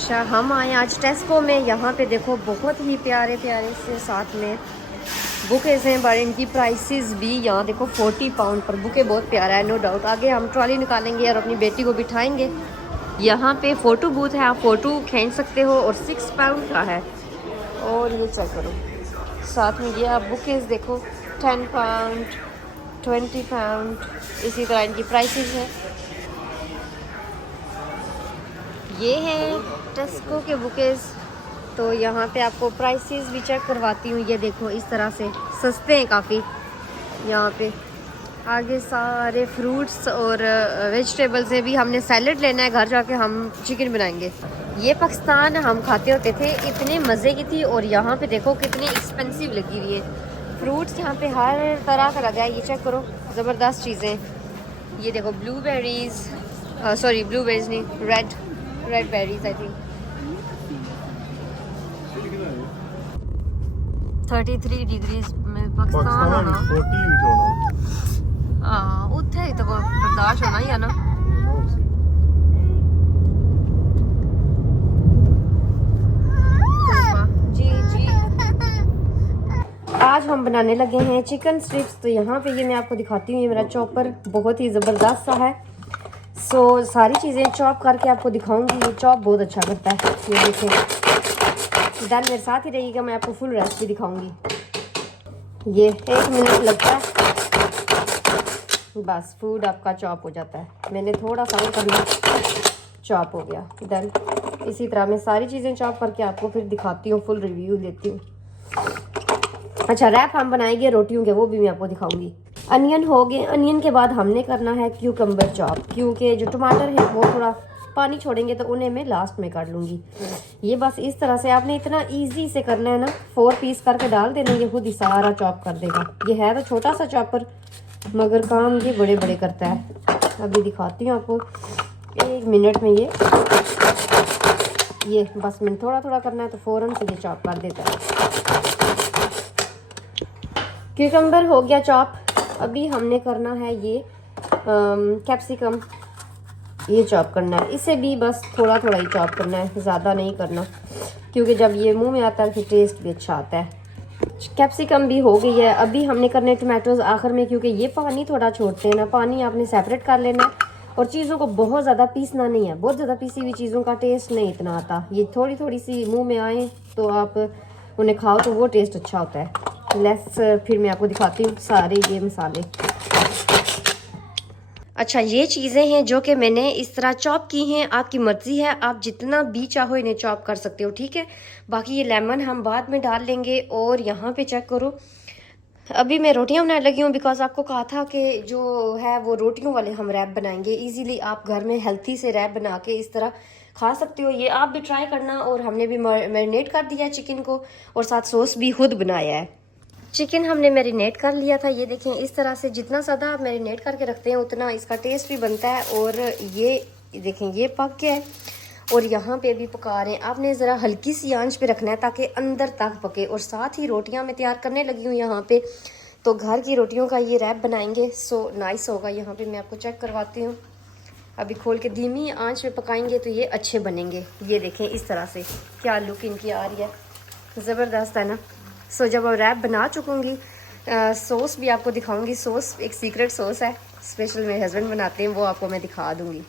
अच्छा, हम आए आज टेस्को में। यहाँ पे देखो बहुत ही प्यारे प्यारे से साथ में बुकेज़ हैं, बट इनकी प्राइसेस भी यहाँ देखो 40 पाउंड पर बुके। बहुत प्यारा है, नो डाउट। आगे हम ट्रॉली निकालेंगे और अपनी बेटी को बिठाएंगे। यहाँ पे फ़ोटो बूथ है, आप फ़ोटो खींच सकते हो और 6 पाउंड का है। और ये चेक करो, साथ में ये आप बुकेज़ देखो 10 पाउंड, 20 पाउंड, इसी तरह इनकी प्राइसेस हैं। ये हैं टेस्को के बुकेज़। तो यहाँ पे आपको प्राइसेस भी चेक करवाती हूँ। ये देखो इस तरह से सस्ते हैं काफ़ी यहाँ पे। आगे सारे फ्रूट्स और वेजिटेबल्स हैं। भी हमने सैलड लेना है, घर जाके हम चिकन बनाएंगे। ये पाकिस्तान हम खाते होते थे, इतने मज़े की थी। और यहाँ पे देखो कितनी एक्सपेंसिव लगी हुई है। फ्रूट्स यहाँ पे हर तरह का लगा है, ये चेक करो, ज़बरदस्त चीज़ें। ये देखो ब्लूबेरीज़, सॉरी ब्लूबेरीज नहीं, red berries I think. 33 degrees में पाकिस्तान होना, हाँ उत्थे ही तो बर्दाश्त होना ही है ना। जी जी, आज हम बनाने लगे हैं चिकन स्ट्रिप्स। तो यहाँ पे ये मैं आपको दिखाती हूँ, ये मेरा चॉपर बहुत ही ज़बरदस्त सा है। सो सारी चीज़ें चॉप करके आपको दिखाऊंगी। ये चॉप बहुत अच्छा करता है, ये देखें। डन, मेरे साथ ही रहिएगा, मैं आपको फुल रेसिपी दिखाऊंगी। ये 1 मिनट लगता है, बस फूड आपका चॉप हो जाता है। मैंने थोड़ा सा और करना, चॉप हो गया। डन, इसी तरह मैं सारी चीज़ें चॉप करके आपको फिर दिखाती हूँ, फुल रिव्यू देती हूँ। अच्छा, रैप हम बनाएंगे रोटियों के, वो भी मैं आपको दिखाऊंगी। अनियन हो गए, अनियन के बाद हमने करना है क्यूकम्बर चॉप, क्योंकि जो टमाटर है वो थोड़ा पानी छोड़ेंगे तो उन्हें मैं लास्ट में कर लूँगी। ये बस इस तरह से आपने इतना इजी से करना है ना, 4 पीस करके डाल देना, ये खुद ही सारा चॉप कर देगा। ये है तो छोटा सा चॉपर, मगर काम ये बड़े बड़े करता है। अभी दिखाती हूँ आपको, 1 मिनट में ये बस मैंने थोड़ा थोड़ा करना है तो फ़ौरन से ये चॉप कर देता है। क्यूकम्बर हो गया चॉप। अभी हमने करना है ये कैप्सिकम, ये चॉप करना है। इसे भी बस थोड़ा थोड़ा ही चॉप करना है, ज़्यादा नहीं करना, क्योंकि जब ये मुंह में आता है फिर टेस्ट भी अच्छा आता है। कैप्सिकम भी हो गई है। अभी हमने करने टमाटोज आखिर में, क्योंकि ये पानी थोड़ा छोड़ते हैं ना, पानी आपने सेपरेट कर लेना है। और चीज़ों को बहुत ज़्यादा पीसना नहीं है, बहुत ज़्यादा पीसी हुई चीज़ों का टेस्ट नहीं इतना आता। ये थोड़ी थोड़ी सी मुँह में आए तो आप उन्हें खाओ तो वो टेस्ट अच्छा होता है। लेट्स फिर मैं आपको दिखाती हूँ सारे ये मसाले। अच्छा, ये चीज़ें हैं जो कि मैंने इस तरह चॉप की हैं। आपकी मर्ज़ी है, आप जितना भी चाहो इन्हें चॉप कर सकते हो, ठीक है। बाकी ये लेमन हम बाद में डाल लेंगे। और यहाँ पे चेक करो, अभी मैं रोटियां बनाने लगी हूँ, बिकॉज आपको कहा था कि जो है वो रोटियों वाले हम रैप बनाएंगे। इजीली आप घर में हेल्थी से रैप बना के इस तरह खा सकते हो। ये आप भी ट्राई करना। और हमने भी मैरिनेट कर दिया है चिकन को, और साथ सॉस भी खुद बनाया है। चिकन हमने मैरिनेट कर लिया था, ये देखें। इस तरह से जितना ज़्यादा आप मैरिनेट करके रखते हैं उतना इसका टेस्ट भी बनता है। और ये देखें, ये पक गया है और यहाँ पे भी पका रहे हैं। आपने ज़रा हल्की सी आंच पे रखना है ताकि अंदर तक पके। और साथ ही रोटियाँ मैं तैयार करने लगी हूँ यहाँ पे, तो घर की रोटियों का ये रैप बनाएंगे। सो नाइस होगा। यहाँ पे मैं आपको चेक करवाती हूँ। अभी खोल के धीमी आंच पे पकाएंगे तो ये अच्छे बनेंगे। ये देखें इस तरह से क्या लुक इनकी आ रही है, ज़बरदस्त है ना। सो जब अब रैप बना चुकूँगी, सॉस भी आपको दिखाऊंगी। सॉस एक सीक्रेट सॉस है, स्पेशल मेरे हस्बैंड बनाते हैं, वो आपको मैं दिखा दूंगी।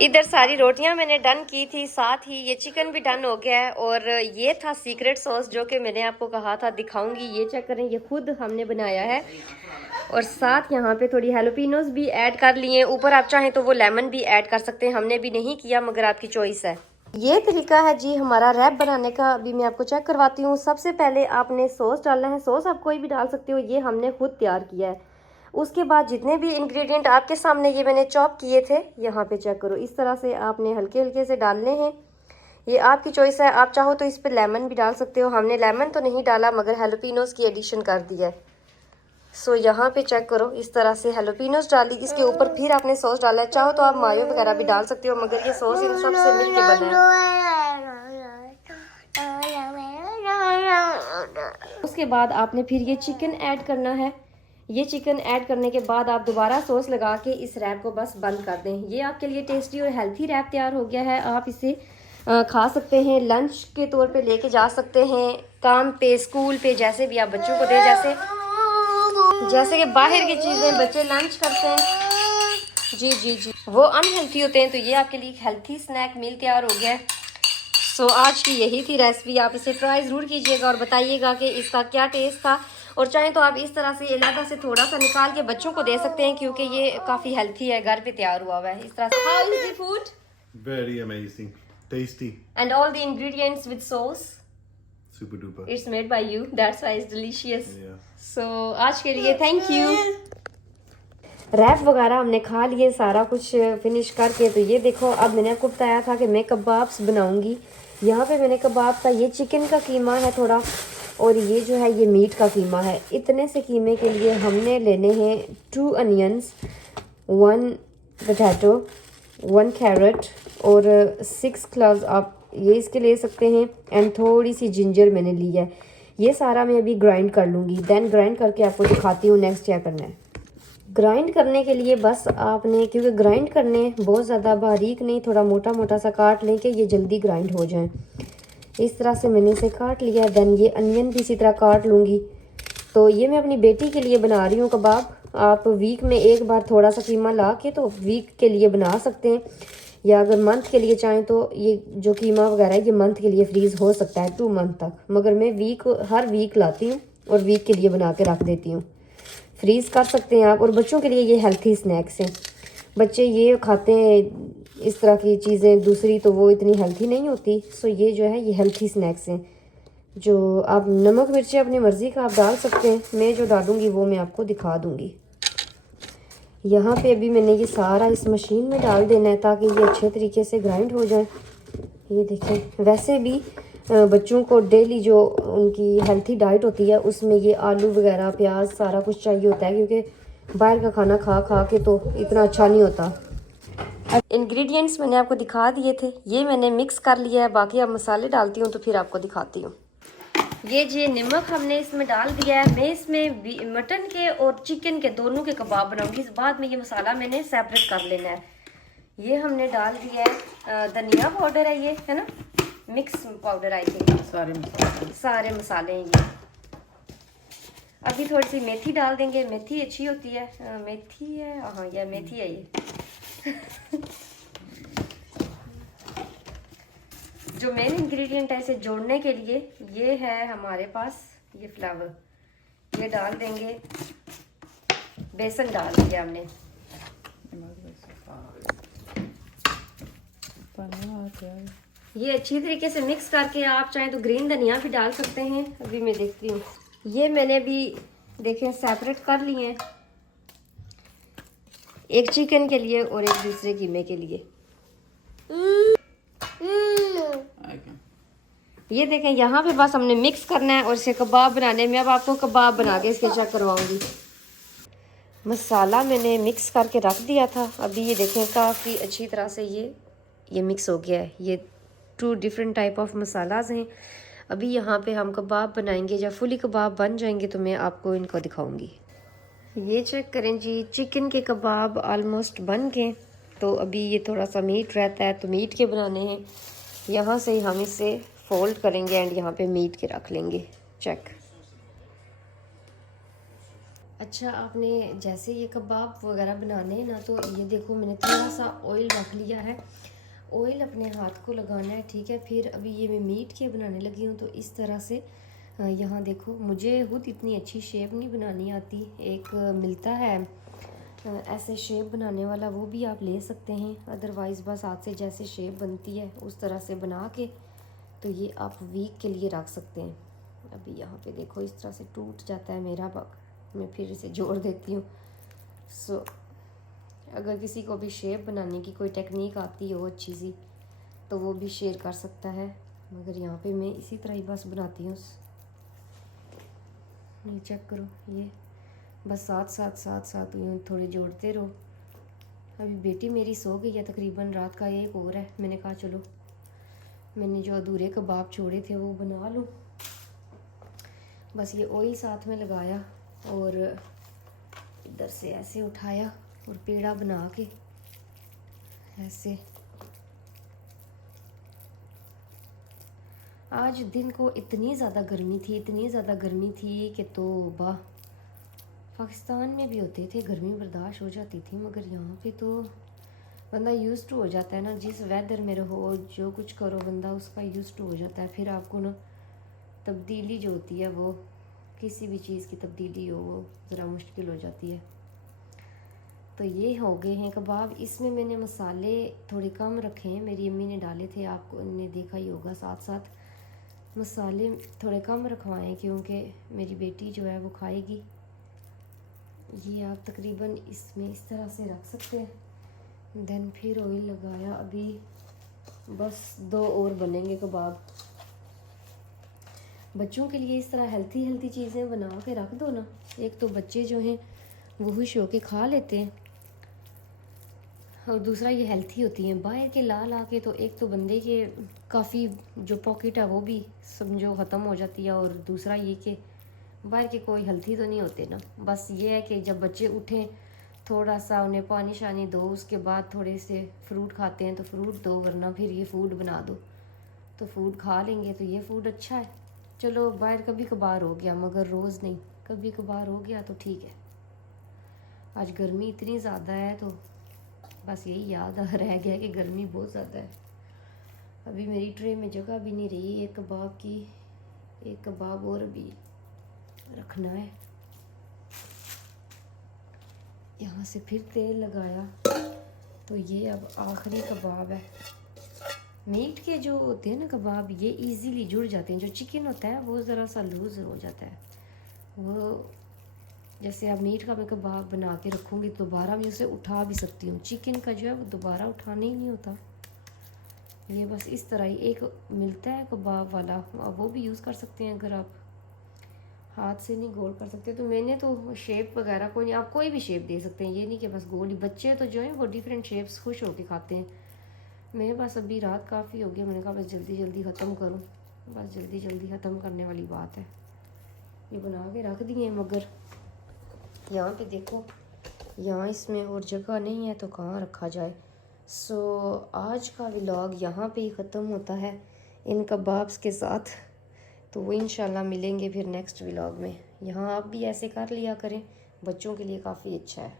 इधर सारी रोटियां मैंने डन की थी, साथ ही ये चिकन भी डन हो गया है। और ये था सीक्रेट सॉस जो कि मैंने आपको कहा था दिखाऊंगी। ये चेक करें, ये खुद हमने बनाया है। और साथ यहाँ पे थोड़ी हेलोपिनोस भी ऐड कर लिए। ऊपर आप चाहें तो वो लेमन भी ऐड कर सकते हैं, हमने भी नहीं किया, मगर आपकी चॉइस है। ये तरीका है जी हमारा रैप बनाने का। अभी मैं आपको चेक करवाती हूँ। सबसे पहले आपने सॉस डालना है। सॉस आप कोई भी डाल सकते हो, ये हमने खुद तैयार किया है। उसके बाद जितने भी इंग्रेडिएंट आपके सामने ये मैंने चॉप किए थे, यहाँ पे चेक करो, इस तरह से आपने हल्के हल्के से डालने हैं। ये आपकी चॉइस है, आप चाहो तो इस पर लेमन भी डाल सकते हो। हमने लेमन तो नहीं डाला, मगर हेलोपिनोस की एडिशन कर दी है। सो यहाँ पे चेक करो, इस तरह से हेलोपिनोस डाली, इसके ऊपर फिर आपने सॉस डाला है। चाहो तो आप मायो वगैरह भी डाल सकते हो, मगर ये सॉस इन सब से मिलके बना है। उसके बाद आपने फिर ये चिकन ऐड करना है। ये चिकन ऐड करने के बाद आप दोबारा सॉस लगा के इस रैप को बस बंद कर दें। ये आपके लिए टेस्टी और हेल्थी रैप तैयार हो गया है। आप इसे खा सकते हैं, लंच के तौर पे लेके जा सकते हैं, काम पे, स्कूल पे, जैसे भी आप बच्चों को दें। जैसे कि बाहर की चीज़ें बच्चे लंच करते हैं, जी जी जी, वो अनहेल्थी होते हैं, तो ये आपके लिए हेल्थी स्नैक मील तैयार हो गया है। सो आज की यही थी रेसिपी। आप इसे ट्राई ज़रूर कीजिएगा और बताइएगा कि इसका क्या टेस्ट था। और चाहें तो आप इस तरह से अलग से थोड़ा सा निकाल के बच्चों को दे सकते हैं, क्योंकि ये काफ़ी हेल्थी है, घर पे तैयार हुआ हुआ है इस तरह से। How is the food? Very amazing. Tasty. And all the ingredients with sauce, Super duper. It's made by you, that's why it's delicious. Yeah. सो आज के लिए थैंक यू। रैप वगैरह हमने खा लिए, सारा कुछ फिनिश करके। तो ये देखो, अब मैंने आपको बताया था कि मैं कबाब्स बनाऊंगी। यहाँ पे मैंने कबाब का, ये चिकन का कीमा है थोड़ा, और ये जो है ये मीट का कीमा है। इतने से कीमे के लिए हमने लेने हैं 2 अनियंस, 1 पोटैटो, 1 कैरेट और 6 क्लव्स आप ये इसके ले सकते हैं। एंड थोड़ी सी जिंजर मैंने ली है। ये सारा मैं अभी ग्राइंड कर लूँगी, देन ग्राइंड करके आपको दिखाती हूँ नेक्स्ट क्या करना है। ग्राइंड करने के लिए बस आपने, क्योंकि ग्राइंड करने बहुत ज़्यादा बारीक नहीं, थोड़ा मोटा मोटा सा काट लें कि ये जल्दी ग्राइंड हो जाए। इस तरह से मैंने इसे काट लिया। देन ये अनियन भी इसी तरह काट लूँगी। तो ये मैं अपनी बेटी के लिए बना रही हूँ कबाब। आप वीक में एक बार थोड़ा सा कीमा ला के तो वीक के लिए बना सकते हैं, या अगर मंथ के लिए चाहें तो ये जो कीमा वगैरह है ये मंथ के लिए फ्रीज़ हो सकता है 2 मंथ तक। मगर मैं हर वीक लाती हूँ और वीक के लिए बना के रख देती हूँ। फ्रीज़ कर सकते हैं आप। और बच्चों के लिए ये हेल्थी स्नैक्स हैं। बच्चे ये खाते हैं इस तरह की चीज़ें, दूसरी तो वो इतनी हेल्थी नहीं होती। सो ये जो है ये हेल्थी स्नैक्स हैं, जो आप नमक मिर्ची अपनी मर्ज़ी का आप डाल सकते हैं। मैं जो डालूँगी वो मैं आपको दिखा दूँगी। यहाँ पे अभी मैंने ये सारा इस मशीन में डाल देना है ताकि ये अच्छे तरीके से ग्राइंड हो जाए। ये देखें, वैसे भी बच्चों को डेली जो उनकी हेल्थी डाइट होती है उसमें ये आलू वगैरह, प्याज, सारा कुछ चाहिए होता है, क्योंकि बाहर का खाना खा खा के तो इतना अच्छा नहीं होता। इंग्रेडिएंट्स मैंने आपको दिखा दिए थे, ये मैंने मिक्स कर लिया है। बाकी अब मसाले डालती हूँ तो फिर आपको दिखाती हूँ। ये जी नमक हमने इसमें डाल दिया है। मैं इसमें मटन के और चिकन के दोनों के कबाब बनाऊंगी। इस बाद में ये मसाला मैंने सेपरेट कर लेना है। ये हमने डाल दिया है धनिया पाउडर है, ये है ना, मिक्स पाउडर आई थिंक, सारे मसाले हैं ये। अभी थोड़ी सी मेथी डाल देंगे, मेथी अच्छी होती है। मेथी है, हाँ ये मेथी है ये। जो मेन इंग्रेडिएंट है इसे जोड़ने के लिए, ये है हमारे पास ये फ्लेवर, ये डाल देंगे। बेसन डाल दिया हमने। ये अच्छी तरीके से मिक्स करके आप चाहें तो ग्रीन धनिया भी डाल सकते हैं। अभी मैं देखती हूँ, ये मैंने भी देखें सेपरेट कर लिए हैं, एक चिकन के लिए और एक दूसरे कीमे के लिए। ये देखें, यहाँ पे बस हमने मिक्स करना है और इसे कबाब बनाने में। अब आपको कबाब बना के इसके चेक करवाऊंगी। मसाला मैंने मिक्स करके रख दिया था। अभी ये देखें काफ़ी अच्छी तरह से ये मिक्स हो गया है। ये 2 डिफरेंट टाइप ऑफ मसालाज हैं। अभी यहाँ पे हम कबाब बनाएंगे। जब फुली कबाब बन जाएंगे तो मैं आपको इनको दिखाऊंगी। ये चेक करें जी, चिकन के कबाब ऑलमोस्ट बन गए। तो अभी ये थोड़ा सा मीट रहता है तो मीट के बनाने हैं। यहाँ से ही हम इसे फोल्ड करेंगे एंड यहाँ पे मीट के रख लेंगे। चेक। अच्छा, आपने जैसे ये कबाब वगैरह बनाने हैं ना, तो ये देखो मैंने थोड़ा सा ऑयल रख लिया है। ऑयल अपने हाथ को लगाना है, ठीक है। फिर अभी ये मैं मीट के बनाने लगी हूँ तो इस तरह से यहाँ देखो, मुझे खुद इतनी अच्छी शेप नहीं बनानी आती। एक मिलता है ऐसे शेप बनाने वाला, वो भी आप ले सकते हैं। अदरवाइज़ बस हाथ से जैसे शेप बनती है उस तरह से बना के तो ये आप वीक के लिए रख सकते हैं। अभी यहाँ पे देखो इस तरह से टूट जाता है मेरा बग, मैं फिर इसे जोड़ देती हूँ। सो अगर किसी को भी शेप बनाने की कोई टेक्निक आती हो अच्छी सी तो वो भी शेयर कर सकता है, मगर यहाँ पे मैं इसी तरह ही बस बनाती हूँ। ये चेक करो, ये बस साथ यूँ थोड़े जोड़ते रहो। अभी बेटी मेरी सो गई है तकरीबन, रात का एक और है। मैंने कहा चलो मैंने जो अधूरे कबाब छोड़े थे वो बना लूँ। बस ये ऑयल साथ में लगाया और इधर से ऐसे उठाया और पेड़ा बना के ऐसे आज दिन को इतनी ज़्यादा गर्मी थी कि तो वाह, पाकिस्तान में भी होते थे गर्मी बर्दाश्त हो जाती थी, मगर यहाँ पे तो बंदा यूज़ टू हो जाता है ना, जिस वेदर में रहो जो कुछ करो बंदा उसका यूज़ टू हो जाता है। फिर आपको ना तब्दीली जो होती है वो, किसी भी चीज़ की तब्दीली हो वो ज़रा मुश्किल हो जाती है। तो ये हो गए हैं कबाब। इसमें मैंने मसाले थोड़े कम रखे हैं, मेरी अम्मी ने डाले थे, आपको ने देखा ही होगा। साथ साथ मसाले थोड़े कम रखवाए हैं क्योंकि मेरी बेटी जो है वो खाएगी। ये आप तकरीबन इसमें इस तरह से रख सकते हैं। देन फिर ऑयल लगाया, अभी बस 2 और बनेंगे कबाब। बच्चों के लिए इस तरह हेल्थी चीज़ें बना के रख दो ना, एक तो बच्चे जो हैं वो खुश होके खा लेते हैं, और दूसरा ये हेल्थी होती हैं। बाहर के ला के तो एक तो बंदे के काफ़ी जो पॉकेट है वो भी समझो ख़त्म हो जाती है, और दूसरा ये कि बाहर के कोई हेल्थी तो नहीं होते ना। बस ये है कि जब बच्चे उठें थोड़ा सा उन्हें पानी शानी दो, उसके बाद थोड़े से फ्रूट खाते हैं तो फ्रूट दो, वरना फिर ये फूड बना दो तो फूड खा लेंगे। तो ये फूड अच्छा है। चलो बाहर कभी कभार हो गया, मगर रोज़ नहीं, कभी कभार हो गया तो ठीक है। आज गर्मी इतनी ज़्यादा है तो बस यही याद रह गया कि गर्मी बहुत ज़्यादा है। अभी मेरी ट्रे में जगह भी नहीं रही एक कबाब की, एक कबाब और भी रखना है। यहाँ से फिर तेल लगाया, तो ये अब आखिरी कबाब है। मीट के जो होते हैं ना कबाब, ये इजीली जुड़ जाते हैं। जो चिकन होता है वो ज़रा सा लूज़ हो जाता है। वो जैसे अब मीट का मैं कबाब बना के रखूँगी तो दोबारा भी उसे उठा भी सकती हूँ। चिकन का जो है वो दोबारा उठाने ही नहीं होता। ये बस इस तरह ही एक मिलता है कबाब वाला, अब वो भी यूज़ कर सकते हैं। अगर आप हाथ से नहीं गोल कर सकते तो मैंने तो शेप वगैरह कोई नहीं, आप कोई भी शेप दे सकते हैं, ये नहीं कि बस गोल ही। बच्चे तो जो है वो डिफरेंट शेप्स खुश होके खाते हैं। मेरे पास अभी रात काफ़ी हो गई, मैंने कहा बस जल्दी जल्दी ख़त्म करूँ, बस जल्दी जल्दी ख़त्म करने वाली बात है। ये बना के रख दिए, मगर यहाँ पे देखो, यहाँ इसमें और जगह नहीं है तो कहाँ रखा जाए। सो आज का व्लॉग यहाँ पे ही ख़त्म होता है इन कबाब्स के साथ। तो वो इंशाल्लाह मिलेंगे फिर नेक्स्ट व्लॉग में। यहाँ आप भी ऐसे कर लिया करें, बच्चों के लिए काफ़ी अच्छा है।